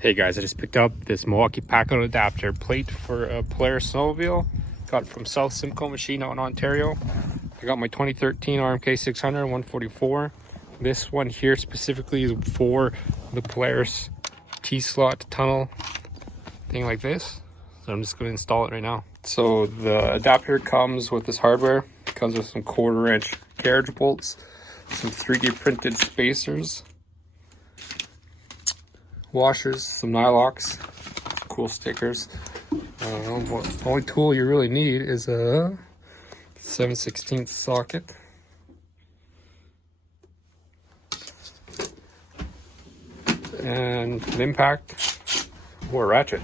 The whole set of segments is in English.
Hey guys, I just picked up this Milwaukee Packout adapter plate for a Polaris snowmobile. Got it from South Simcoe Machine out in Ontario. I got my 2013 RMK 600 144. This one here specifically is for the Polaris T slot tunnel thing like this. So I'm just going to install it right now. So the adapter comes with this hardware. It comes with some 1/4 inch carriage bolts, some 3D printed spacers, washers, some nylocks, some cool stickers. The only tool you really need is a 7/16 socket. And an impact or a ratchet.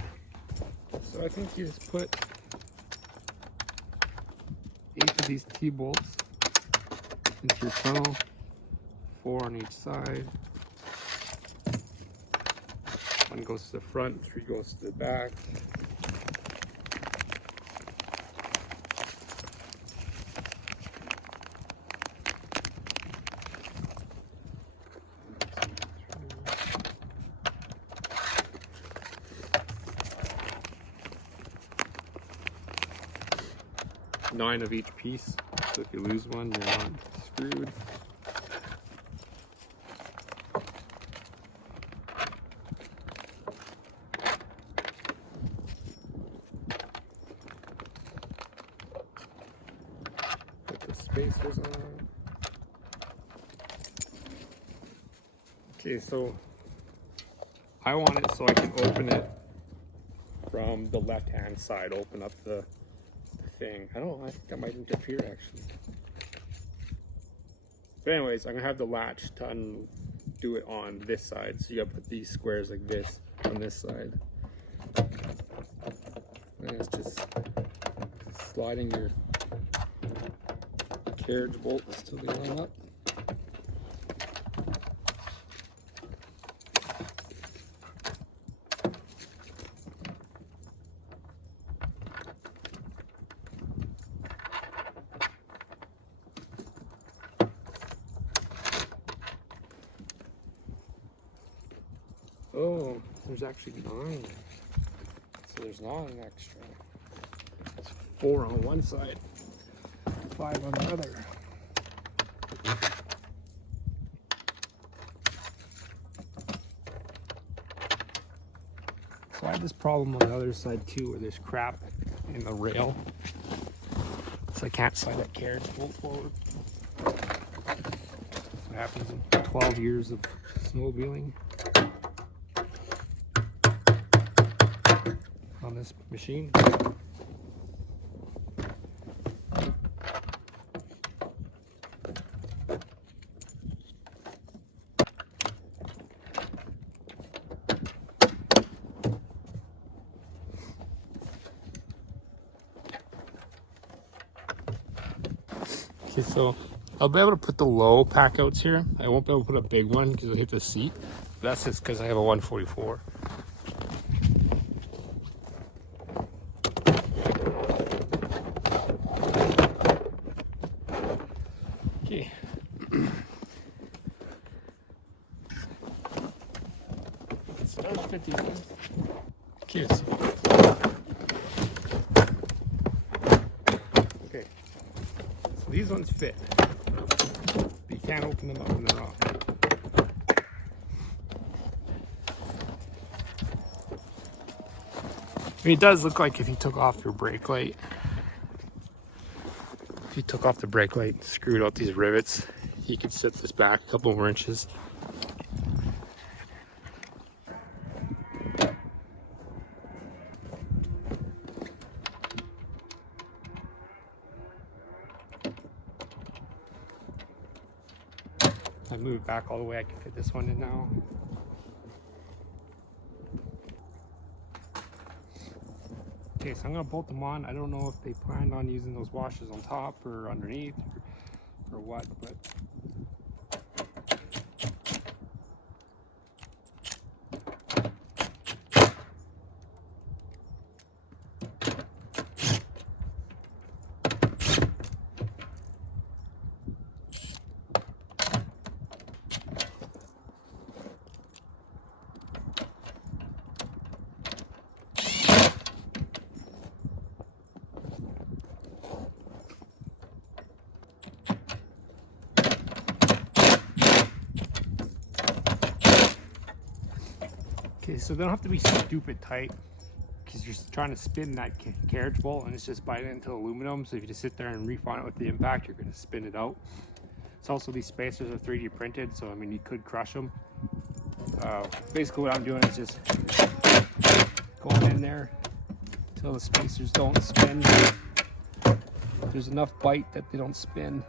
So I think you just put 8 of these T-bolts into your tunnel, 4 on each side. 1 goes to the front, 3 goes to the back. Nine of each piece, so if you lose one, you're not screwed. Put the spacers on. Okay, so I want it so I can open it from the left-hand side, open up the thing. I think that might interfere actually. But anyways, I'm gonna have the latch to undo it on this side. So you gotta put these squares like this on this side. And it's just sliding your carriage bolts till they line up. Oh, there's actually 9. So there's not an extra. It's 4 on one side, 5 on the other. So I had this problem on the other side too, where there's crap in the rail. So I can't slide that carriage bolt forward. That's what happens in 12 years of snowmobiling on this machine. Okay, so I'll be able to put the low packouts here. I won't be able to put a big one because it'll hit the seat. But that's just because I have a 144. Okay. So those 50 ones. Okay, okay. So these ones fit. But you can't open them up when they're off. I mean, it does look like if you took off your brake light. If you took off the brake light and screwed out these rivets, you could set this back a couple more inches. I moved back all the way, I can fit this one in now. Okay, so I'm gonna bolt them on. I don't know if they planned on using those washers on top or underneath or what, but Okay, so they don't have to be stupid tight because you're trying to spin that carriage bolt and it's just biting into aluminum. So if you just sit there and refine it with the impact, you're going to spin it out. It's also, these spacers are 3D printed, so I mean you could crush them. Basically what I'm doing is just going in there until the spacers don't spin. If there's enough bite that they don't spin,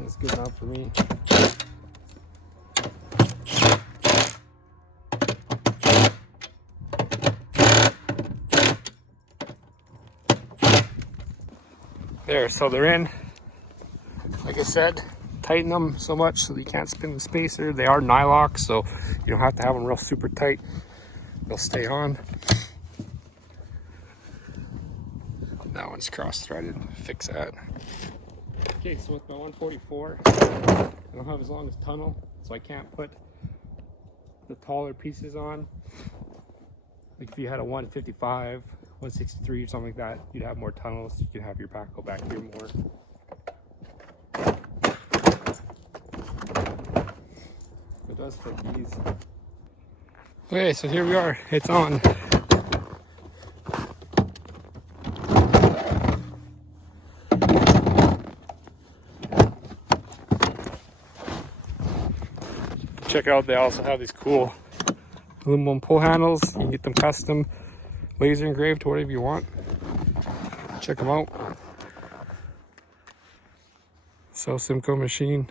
that's good enough for me. There, so they're in. Like I said, tighten them so much so that you can't spin the spacer. They are nylock, so you don't have to have them real super tight. They'll stay on. That one's cross-threaded. Fix that. Okay, so with my 144, I don't have as long as tunnel, so I can't put the taller pieces on. Like if you had a 155, 163 or something like that, you'd have more tunnels. You could have your back go back here more. It does fit these. Okay, so here we are. It's on. Check out, they also have these cool aluminum pull handles. You can get them custom, laser engraved, whatever you want. Check them out. South Simcoe Machine.